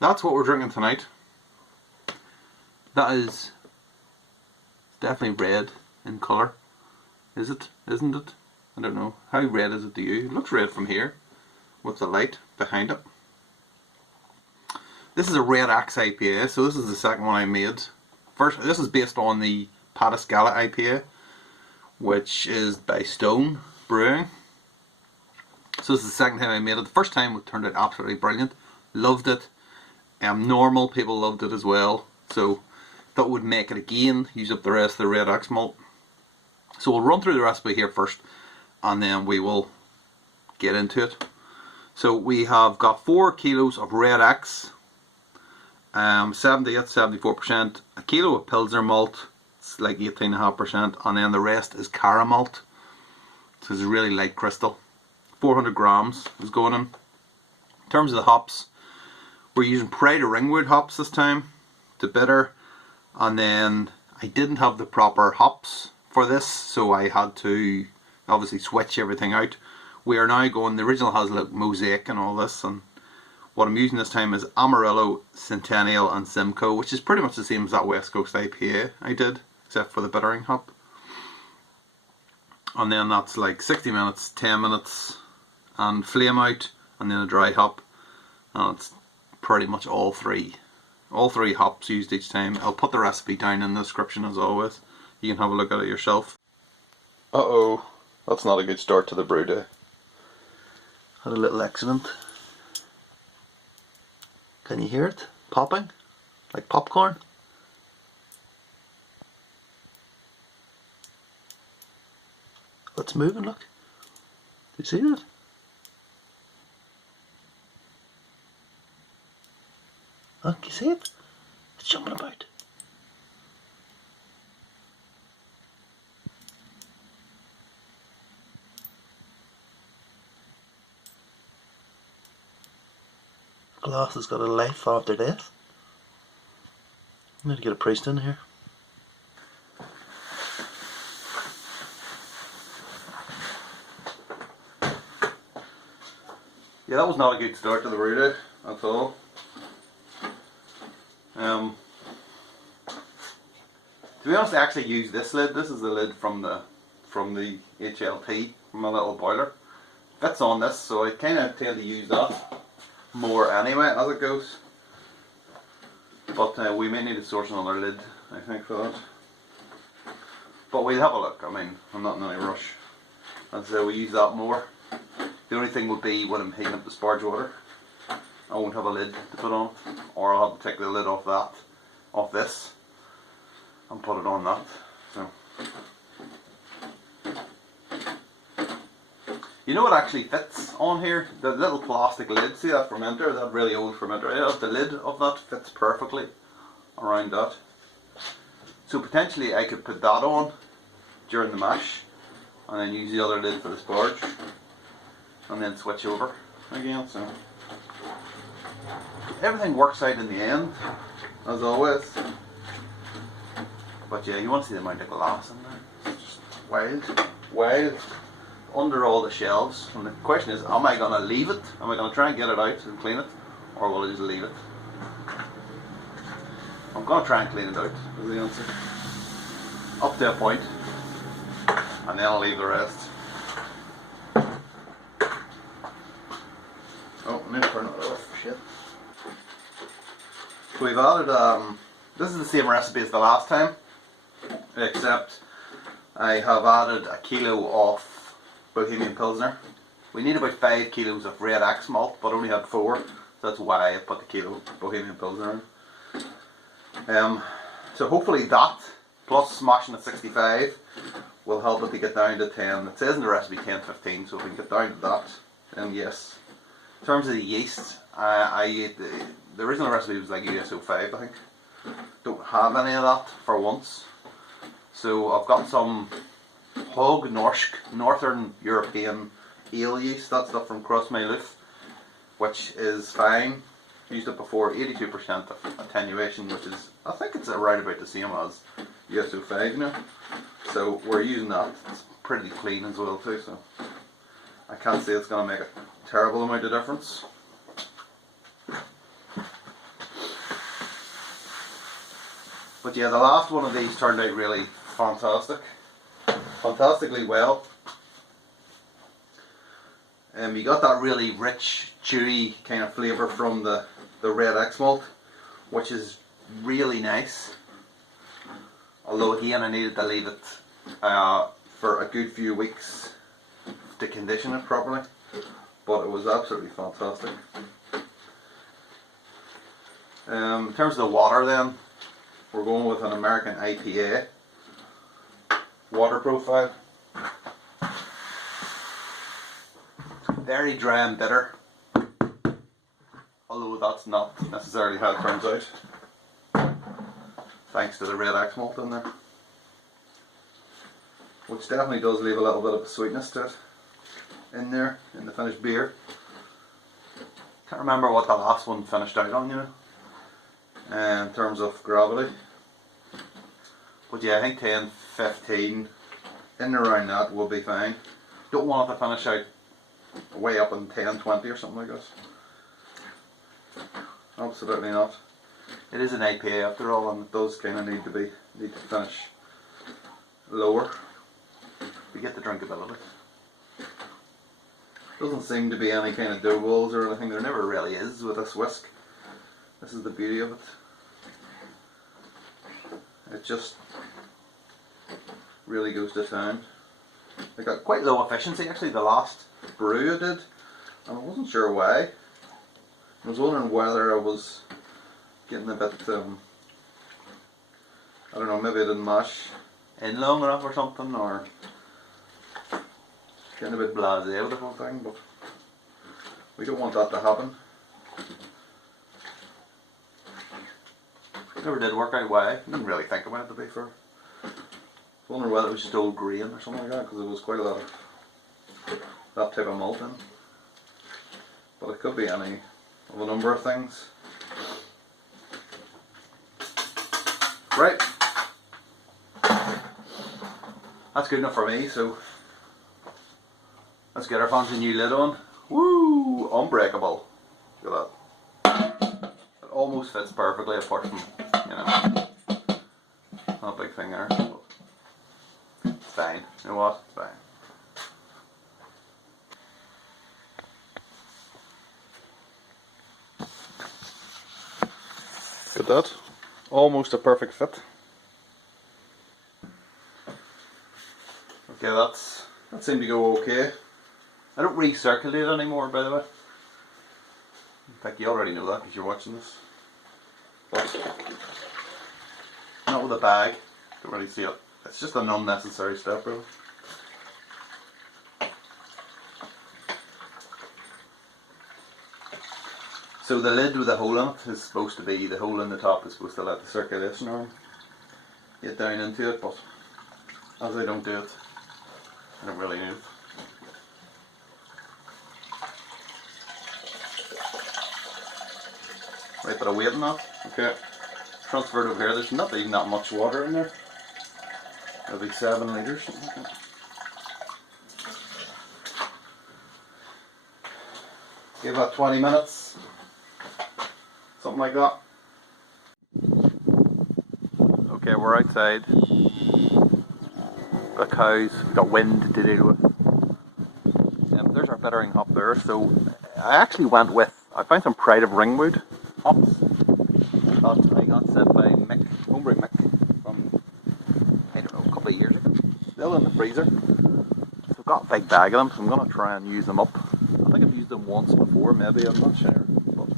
that's what we're drinking tonight. That is definitely red in colour. Is it? Isn't it? I don't know. How red is it to you? It looks red from here with the light behind it. This is a red X IPA, so this is the second one I made. First, this is based on the Pataskala IPA, which is by Stone Brewing. So this is the second time I made it. The first time it turned out absolutely brilliant. Loved it. Normal people loved it as well. So thought we'd make it again. Use up the rest of the red X malt. So we'll run through the recipe here first, and then we will get into it. So we have got 4 kilos of red X, 78-74%, a kilo of Pilsner malt, it's like 18.5%, and then the rest is Caramalt. So it's a really light crystal. 400 grams is going in. In terms of the hops, we're using Pride of Ringwood hops this time to bitter, and then I didn't have the proper hops for this, so I had to obviously switch everything out. We are now going, the original has like Mosaic and all this, and what I'm using this time is Amarillo, Centennial and Simcoe, which is pretty much the same as that West Coast IPA I did, except for the bittering hop. And then that's like 60 minutes, 10 minutes, and flame out, and then a dry hop, and it's pretty much all three hops used each time. I'll put the recipe down in the description as always. You can have a look at it yourself. Uh-oh, that's not a good start to the brew day. Had a little accident. Can you hear it popping? Like popcorn? Oh, it's moving, look. Do you see it? Look, you see it? It's jumping about. Glass has got a life after death. I need to get a priest in here. Yeah, that was not a good start to the brew day at all. To be honest, I actually used this lid. This is the lid from the HLT, from my little boiler. Fits on this, so I kind of tend to use that more anyway as it goes. But we may need to source another lid, I think, for that. But we'll have a look. I mean, I'm not in any rush. As I say, we use that more. The only thing would be when I'm heating up the sparge water, I won't have a lid to put on, or I'll have to take the lid off this, and put it on that. So, you know what actually fits on here? The little plastic lid. See that fermenter? That really old fermenter. The lid of that fits perfectly around that. So potentially I could put that on during the mash, and then use the other lid for the sparge, and then switch over again. So everything works out in the end, as always. But yeah, you want to see the amount of glass in there. It's just wild. Under all the shelves. And the question is, am I going to leave it? Am I going to try and get it out and clean it? Or will I just leave it? I'm going to try and clean it out, is the answer. Up to a point. And then I'll leave the rest. Oh, I need to turn it off. Shit. So we've added, this is the same recipe as the last time, except I have added a kilo of Bohemian Pilsner. We need about 5 kilos of red X malt, but only had 4, so that's why I put the kilo Bohemian Pilsner in. So hopefully that, plus smashing at 65, will help it to get down to 10. It says in the recipe 10-15, so if we can get down to that, then yes. In terms of the yeast, the original recipe was like US-05, I think. Don't have any of that for once. So I've got some Hog Norsk, Northern European ale yeast, that stuff from Crossmayluth, which is fine. Used it before, 82% attenuation, which is, I think it's around about the same as US-05, you know. So we're using that. It's pretty clean as well too, so I can't say it's going to make a terrible amount of difference. But yeah, the last one of these turned out really fantastic. Fantastically well. You got that really rich, chewy kind of flavour from the red X malt, which is really nice. Although again, I needed to leave it for a good few weeks to condition it properly. But it was absolutely fantastic. In terms of the water then, we're going with an American IPA water profile. Very dry and bitter, although that's not necessarily how it turns out, thanks to the red X malt in there, which definitely does leave a little bit of a sweetness to it in there, in the finished beer. Can't remember what the last one finished out on, you know, in terms of gravity. But yeah, I think 10, 15, in and around that will be fine. Don't want it to finish out way up in 10, 20 or something like this. Absolutely not. It is an IPA after all, and it does kind of need to finish lower to get the drinkability. Doesn't seem to be any kind of dough balls or anything. There never really is with this whisk. This is the beauty of it. It just really goes to town. They got quite low efficiency actually the last brew I did, and I wasn't sure why. I was wondering whether I was getting a bit, I don't know, maybe I didn't mash in long enough or something, or getting a bit blasé with the whole thing, but we don't want that to happen. Never did work out why. I didn't really think about it, to be fair. I wonder whether it was just old grain or something like that, because there was quite a lot of that type of malt in. But it could be any of a number of things. Right. That's good enough for me, so let's get our fancy new lid on. Woo! Unbreakable. Look at that. It almost fits perfectly, apart from, you know, not a big thing there. But it's fine. You know what? It's fine. Look at that. Almost a perfect fit. Okay, that seemed to go okay. I don't recirculate anymore, by the way. In fact, you already know that because you're watching this. But not with a bag. Don't really see it. It's just an unnecessary step, really. So the lid with the hole in it is supposed to be, the hole in the top is supposed to let the circulation arm get down into it, but as I don't do it, I don't really need it. Right, but I'm waiting on that. Okay, transfer it over here. There's not even that much water in there. Maybe 7 litres, something like that. Give about 20 minutes. Something like that. Okay, we're outside. The cows, we've got wind to deal with. There's our bittering hop there. So I actually went with, I found some Pride of Ringwood hops that I got sent by Mick, Homebrew Mick, from, I don't know, a couple of years ago. Still in the freezer. So I've got a big bag of them, so I'm going to try and use them up. I think I've used them once before, maybe, I'm not sure. But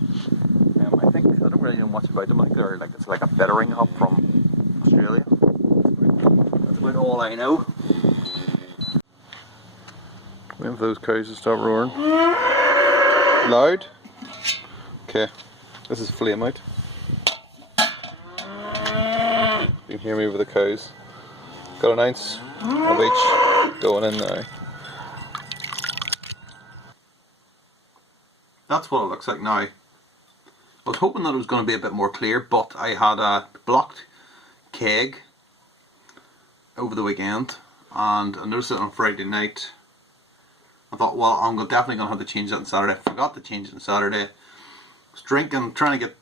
I don't really know much about them. I think they're like, it's like a bittering hop from Australia. That's about all I know. Wait for those cows to start roaring. Loud? Okay, this is flame out. You can hear me with the cows. Got an ounce of each going in now. That's what it looks like now. I was hoping that it was going to be a bit more clear, but I had a blocked keg over the weekend, and I noticed it on Friday night. I thought, well, I'm definitely going to have to change that on Saturday. I forgot to change it on Saturday. I was drinking, trying to get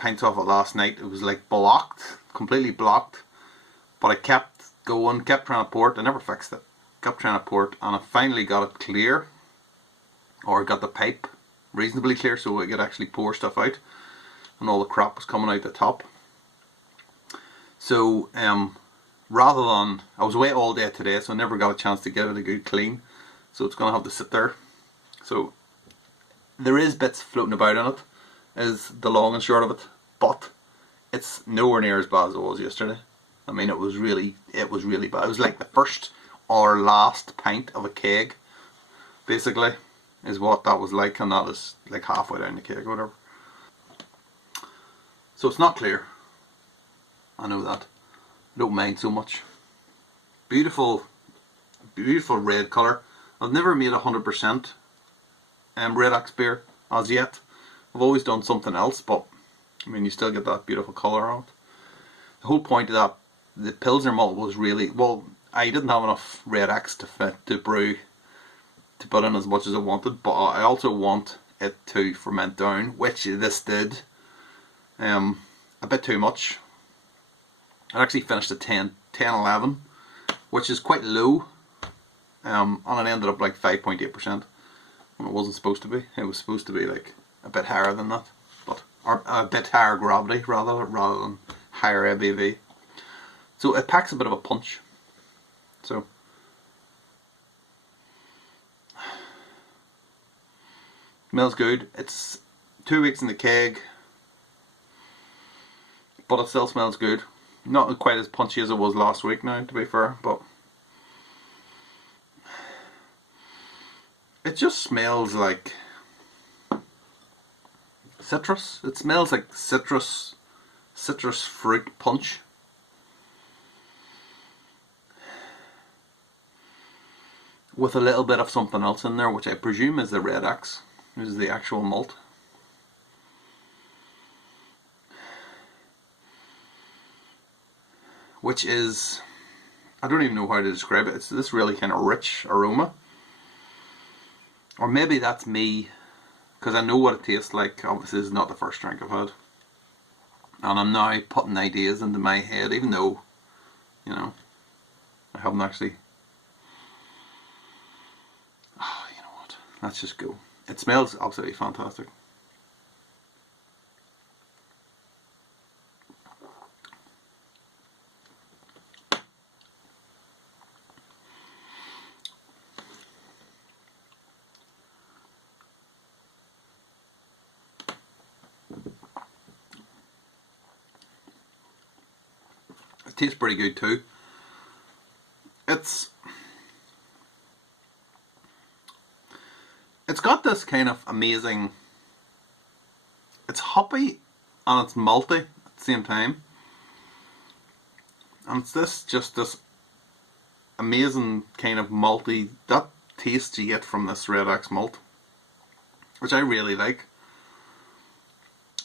pints off it last night. It was like blocked, completely blocked. But I kept going, kept trying to pour it. I never fixed it. Kept trying to pour it, and I finally got it clear, or got the pipe reasonably clear so I could actually pour stuff out, and all the crap was coming out the top. So rather than, I was away all day today, so I never got a chance to give it a good clean, so it's going to have to sit there. So there is bits floating about in it, is the long and short of it, but it's nowhere near as bad as it was yesterday. I mean, it was really bad. It was like the first or last pint of a keg, basically, is what that was like, and that is like halfway down the keg or whatever. So it's not clear. I know that. I don't mind so much. Beautiful, beautiful red colour. I've never made 100% Red Axe beer as yet. I've always done something else, but I mean, you still get that beautiful colour on it. The whole point of that, the Pilsner malt was really, well, I didn't have enough Red Axe to brew, to put in as much as I wanted, but I also want it to ferment down, which this did. A bit too much. I actually finished at 10-11, which is quite low, and it ended up like 5.8% when it wasn't supposed to be. It was supposed to be like a bit higher than that, but or a bit higher gravity rather than higher ABV. So it packs a bit of a punch. So smells good. It's 2 weeks in the keg, but it still smells good. Not quite as punchy as it was last week now, to be fair, but it just smells like citrus. It smells like citrus fruit punch. With a little bit of something else in there, which I presume is the Red Axe. This is the actual malt. Which is, I don't even know how to describe it. It's this really kind of rich aroma. Or maybe that's me, because I know what it tastes like. Obviously this is not the first drink I've had. And I'm now putting ideas into my head, even though, you know, I haven't actually. Oh, you know what, let's just go. It smells absolutely fantastic. It tastes pretty good too. It's got this kind of amazing, it's hoppy and it's malty at the same time. And it's just this amazing kind of malty, that taste you get from this Red Axe malt, which I really like.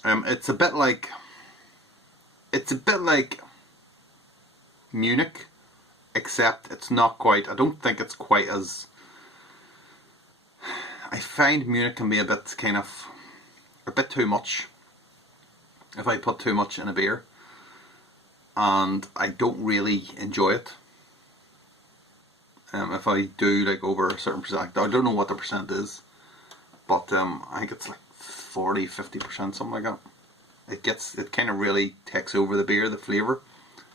It's a bit like Munich, except it's not quite, I don't think it's quite as, I find Munich can be a bit too much if I put too much in a beer, and I don't really enjoy it. If I do like over a certain percent, I don't know what the percent is, but I think it's like 40-50%, something like that. It kind of really takes over the beer, the flavour.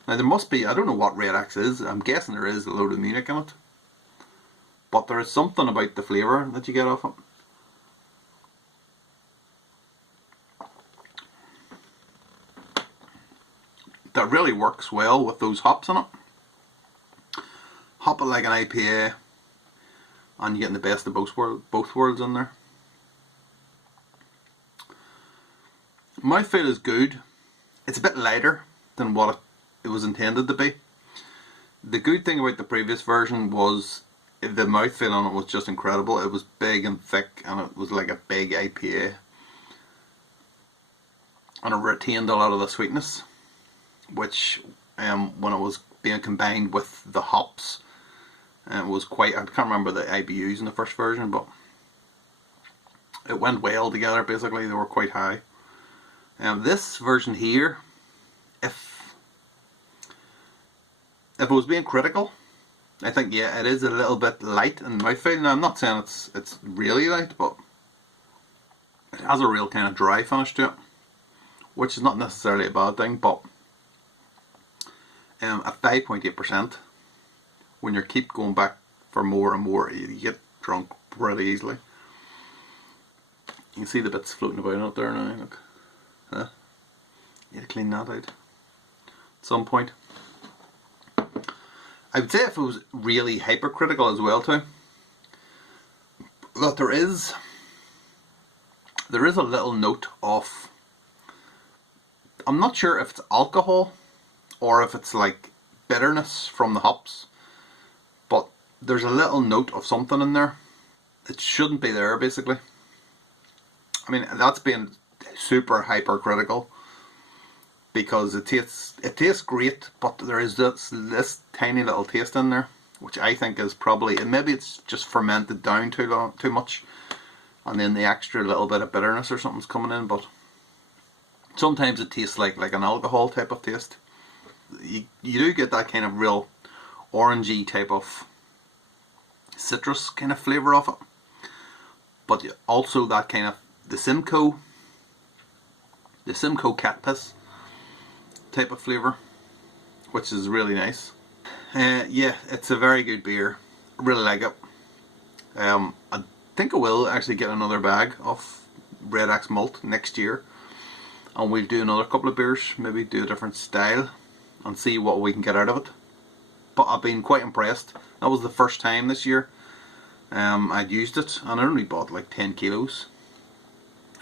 Now there must be, I don't know what Red Axe is, I'm guessing there is a load of Munich in it. But there is something about the flavour that you get off it. That really works well with those hops in it. Hop it like an IPA, and you're getting the best of both worlds in there. Mouthfeel is good. It's a bit lighter than what it was intended to be. The good thing about the previous version was the mouthfeel on it was just incredible. It was big and thick, and it was like a big IPA, and it retained a lot of the sweetness, which when it was being combined with the hops, was quite, I can't remember the IBUs in the first version, but it went well together. Basically they were quite high. This version here, if it was being critical, I think, yeah, it is a little bit light in mouthfeel. Now, I'm not saying it's really light, but it has a real kind of dry finish to it, which is not necessarily a bad thing. But at 5.8%, when you keep going back for more and more, you get drunk pretty easily. You can see the bits floating about out there now. Look, you need to clean that out at some point. I would say if it was really hypercritical as well too, that there is a little note of, I'm not sure if it's alcohol or if it's like bitterness from the hops, but there's a little note of something in there. It shouldn't be there, basically. I mean, that's being super hypercritical, because it tastes great, but there is this tiny little taste in there, which I think is probably, and maybe it's just fermented down too much, and then the extra little bit of bitterness or something's coming in. But sometimes it tastes like an alcohol type of taste. You do get that kind of real orangey type of citrus kind of flavour of it, but also that kind of the Simcoe cat piss type of flavour, which is really nice. Yeah, it's a very good beer. I really like it. I think I will actually get another bag of Red X malt next year, and we'll do another couple of beers, maybe do a different style and see what we can get out of it. But I've been quite impressed. That was the first time this year I'd used it, and I only bought like 10 kilos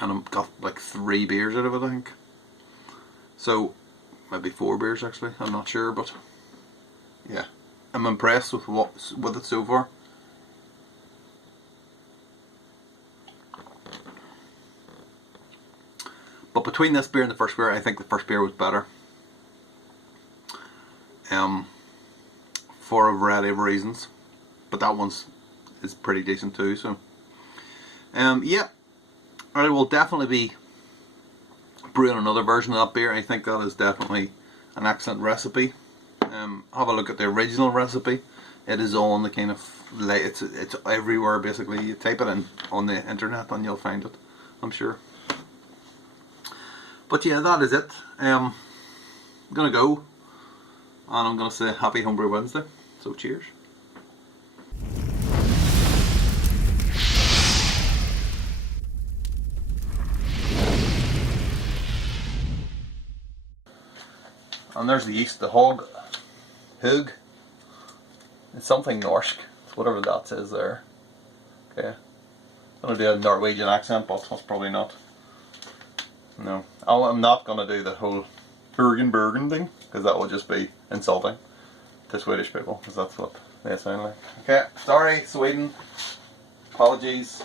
and I got like 3 beers out of it, I think. So maybe 4 beers actually, I'm not sure, but yeah, I'm impressed with it so far. But between this beer and the first beer, I think the first beer was better. For a variety of reasons, but that one's is pretty decent too. So yeah, I will definitely be brewing another version of that beer. I think that is definitely an excellent recipe. Have a look at the original recipe. It is on the kind of, it's everywhere basically. You type it in on the internet and you'll find it, I'm sure. But yeah, that is it. I'm gonna go, and I'm gonna say happy Homebrew Wednesday. So cheers. And there's the yeast, the hug. It's something Norsk, whatever that is there. Okay. I'm gonna do a Norwegian accent, but that's probably not. No, I'm not gonna do the whole Bergen thing, because that would just be insulting to Swedish people, because that's what they sound like. Okay, sorry Sweden, apologies.